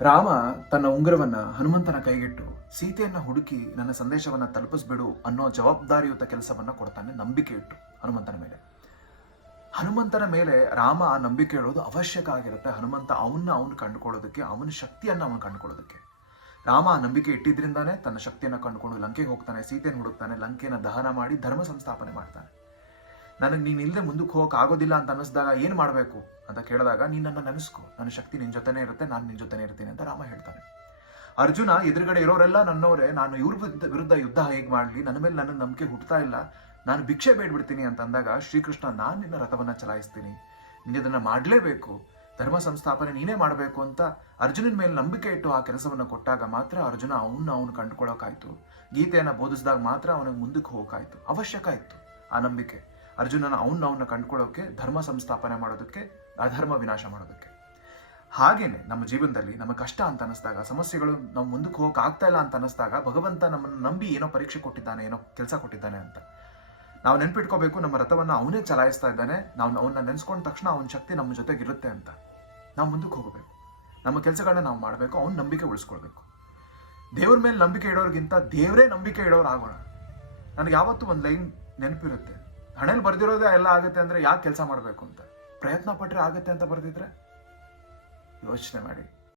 ರಾಮ ತನ್ನ ಉಂಗುರವನ್ನ ಹನುಮಂತನ ಕೈಗಿಟ್ಟು ಸೀತೆಯನ್ನ ಹುಡುಕಿ ನನ್ನ ಸಂದೇಶವನ್ನ ತಲುಪಿಸ್ಬಿಡು ಅನ್ನೋ ಜವಾಬ್ದಾರಿಯುತ ಕೆಲಸವನ್ನ ಕೊಡ್ತಾನೆ ನಂಬಿಕೆ ಇಟ್ಟು ಹನುಮಂತನ ಮೇಲೆ. ಹನುಮಂತನ ಮೇಲೆ ರಾಮ ಆ ನಂಬಿಕೆ ಹೇಳೋದು ಅವಶ್ಯಕ ಆಗಿರುತ್ತೆ. ಹನುಮಂತ ಅವನ್ನ ಅವನು ಕಂಡುಕೊಳ್ಳೋದಕ್ಕೆ, ಅವನ ಶಕ್ತಿಯನ್ನ ಅವನು ಕಂಡುಕೊಳ್ಳೋದಕ್ಕೆ. ರಾಮ ಆ ನಂಬಿಕೆ ಇಟ್ಟಿದ್ರಿಂದಾನೇ ತನ್ನ ಶಕ್ತಿಯನ್ನ ಕಂಡುಕೊಂಡು ಲಂಕೆಗೆ ಹೋಗ್ತಾನೆ ಸೀತೆಯನ್ನು ಹುಡುಕ್ತಾನೆ ಲಂಕೆಯನ್ನು ದಹನ ಮಾಡಿ ಧರ್ಮ ಸಂಸ್ಥಾಪನೆ ಮಾಡ್ತಾನೆ. ನನಗೆ ನೀನು ಇಲ್ಲದೆ ಮುಂದಕ್ಕೆ ಹೋಗೋಕೆ ಆಗೋದಿಲ್ಲ ಅಂತ ಅನ್ನಿಸಿದಾಗ ಏನು ಮಾಡಬೇಕು ಅಂತ ಕೇಳಿದಾಗ, ನೀನು ನನ್ನ ನೆನೆಸ್ಕೊ. ನನ್ನ ಶಕ್ತಿ ನಿನ್ನ ಜೊತೆನೇ ಇರುತ್ತೆ, ನಾನು ನಿನ್ನ ಜೊತೆನೇ ಇರ್ತೀನಿ ಅಂತ ರಾಮ ಹೇಳ್ತಾನೆ. ಅರ್ಜುನ ಎದುರುಗಡೆ ಇರೋರೆಲ್ಲ ನನ್ನವರೇ, ನಾನು ಇವ್ರ ವಿರುದ್ಧ- ಯುದ್ಧ ಹೇಗೆ ಮಾಡಲಿ? ನನ್ನ ಮೇಲೆ ನನ್ನ ನಂಬಿಕೆ ಹುಟ್ಟುತ್ತಾ ಇಲ್ಲ. ನಾನು ಭಿಕ್ಷೆ ಬೇಡ್ಬಿಡ್ತೀನಿ ಅಂತ ಅಂದಾಗ, ಶ್ರೀಕೃಷ್ಣ, ನಾನು ನಿನ್ನ ರಥವನ್ನು ಚಲಾಯಿಸ್ತೀನಿ. ನೀನು ಅದನ್ನು ಮಾಡಲೇಬೇಕು. ಧರ್ಮ ಸಂಸ್ಥಾಪನೆ ನೀನೇ ಮಾಡಬೇಕು ಅಂತ ಅರ್ಜುನನ ಮೇಲೆ ನಂಬಿಕೆ ಇಟ್ಟು ಆ ಕೆಲಸವನ್ನು ಕೊಟ್ಟಾಗ ಮಾತ್ರ ಅರ್ಜುನ ಅವನ್ನ ಅವನು ಕಂಡುಕೊಳ್ಳೋಕಾಯ್ತು ಗೀತೆಯನ್ನು ಬೋಧಿಸಿದಾಗ ಮಾತ್ರ ಅವನಿಗೆ ಮುಂದಕ್ಕೆ ಹೋಗೋಕಾಯ್ತು. ಅವಶ್ಯಕ ಇತ್ತು ಆ ನಂಬಿಕೆ. ಅರ್ಜುನನ ಅವನ್ನ ಅವನ್ನ ಕಂಡುಕೊಳ್ಳೋಕೆ ಧರ್ಮ ಸಂಸ್ಥಾಪನೆ ಮಾಡೋದಕ್ಕೆ, ಅಧರ್ಮ ವಿನಾಶ ಮಾಡೋದಕ್ಕೆ. ಹಾಗೇನೆ ನಮ್ಮ ಜೀವನದಲ್ಲಿ ನಮ್ಮ ಕಷ್ಟ ಅಂತ ಅನಿಸ್ದಾಗ ಸಮಸ್ಯೆಗಳು ನಾವು ಮುಂದಕ್ಕೆ ಹೋಗಕ್ಕೆ ಆಗ್ತಾ ಇಲ್ಲ ಅಂತ ಅನಿಸ್ದಾಗ ಭಗವಂತ ನಮ್ಮನ್ನು ನಂಬಿ ಏನೋ ಪರೀಕ್ಷೆ ಕೊಟ್ಟಿದ್ದಾನೆ, ಏನೋ ಕೆಲಸ ಕೊಟ್ಟಿದ್ದಾನೆ ಅಂತ. ನಾವು ನೆನ್ಪಿಟ್ಕೋಬೇಕು, ನಮ್ಮ ರಥವನ್ನು ಅವನೇ ಚಲಾಯಿಸ್ತಾ ಇದ್ದಾನೆ, ನಾವು ಅವನ್ನ ನೆನೆಸ್ಕೊಂಡ ತಕ್ಷಣ ಅವನ ಶಕ್ತಿ ನಮ್ಮ ಜೊತೆಗೆ ಇರುತ್ತೆ ಅಂತ. ನಾವು ಮುಂದಕ್ಕೆ ಹೋಗಬೇಕು. ನಮ್ಮ ಕೆಲಸಗಳನ್ನ ನಾವು ಮಾಡಬೇಕು, ಅವನ ನಂಬಿಕೆ ಉಳಿಸ್ಕೊಳ್ಬೇಕು. ದೇವ್ರ ಮೇಲೆ ನಂಬಿಕೆ ಇಡೋರ್ಗಿಂತ ದೇವರೇ ನಂಬಿಕೆ ಇಡೋರು ಆಗೋಣ ನನಗೆ ಯಾವತ್ತೂ ಒಂದು ಲೈನ್ ನೆನಪಿರುತ್ತೆ. ಹಣೆಯಲ್ಲಿ ಬರ್ದಿರೋದೇ ಎಲ್ಲ ಆಗುತ್ತೆ ಅಂದ್ರೆ ಯಾಕೆ ಕೆಲಸ ಮಾಡಬೇಕು ಅಂತ? ಪ್ರಯತ್ನ ಪಟ್ರೆ ಆಗುತ್ತೆ ಅಂತ ಬರೆದಿದ್ರೆ? ಯೋಚನೆ ಮಾಡಿ.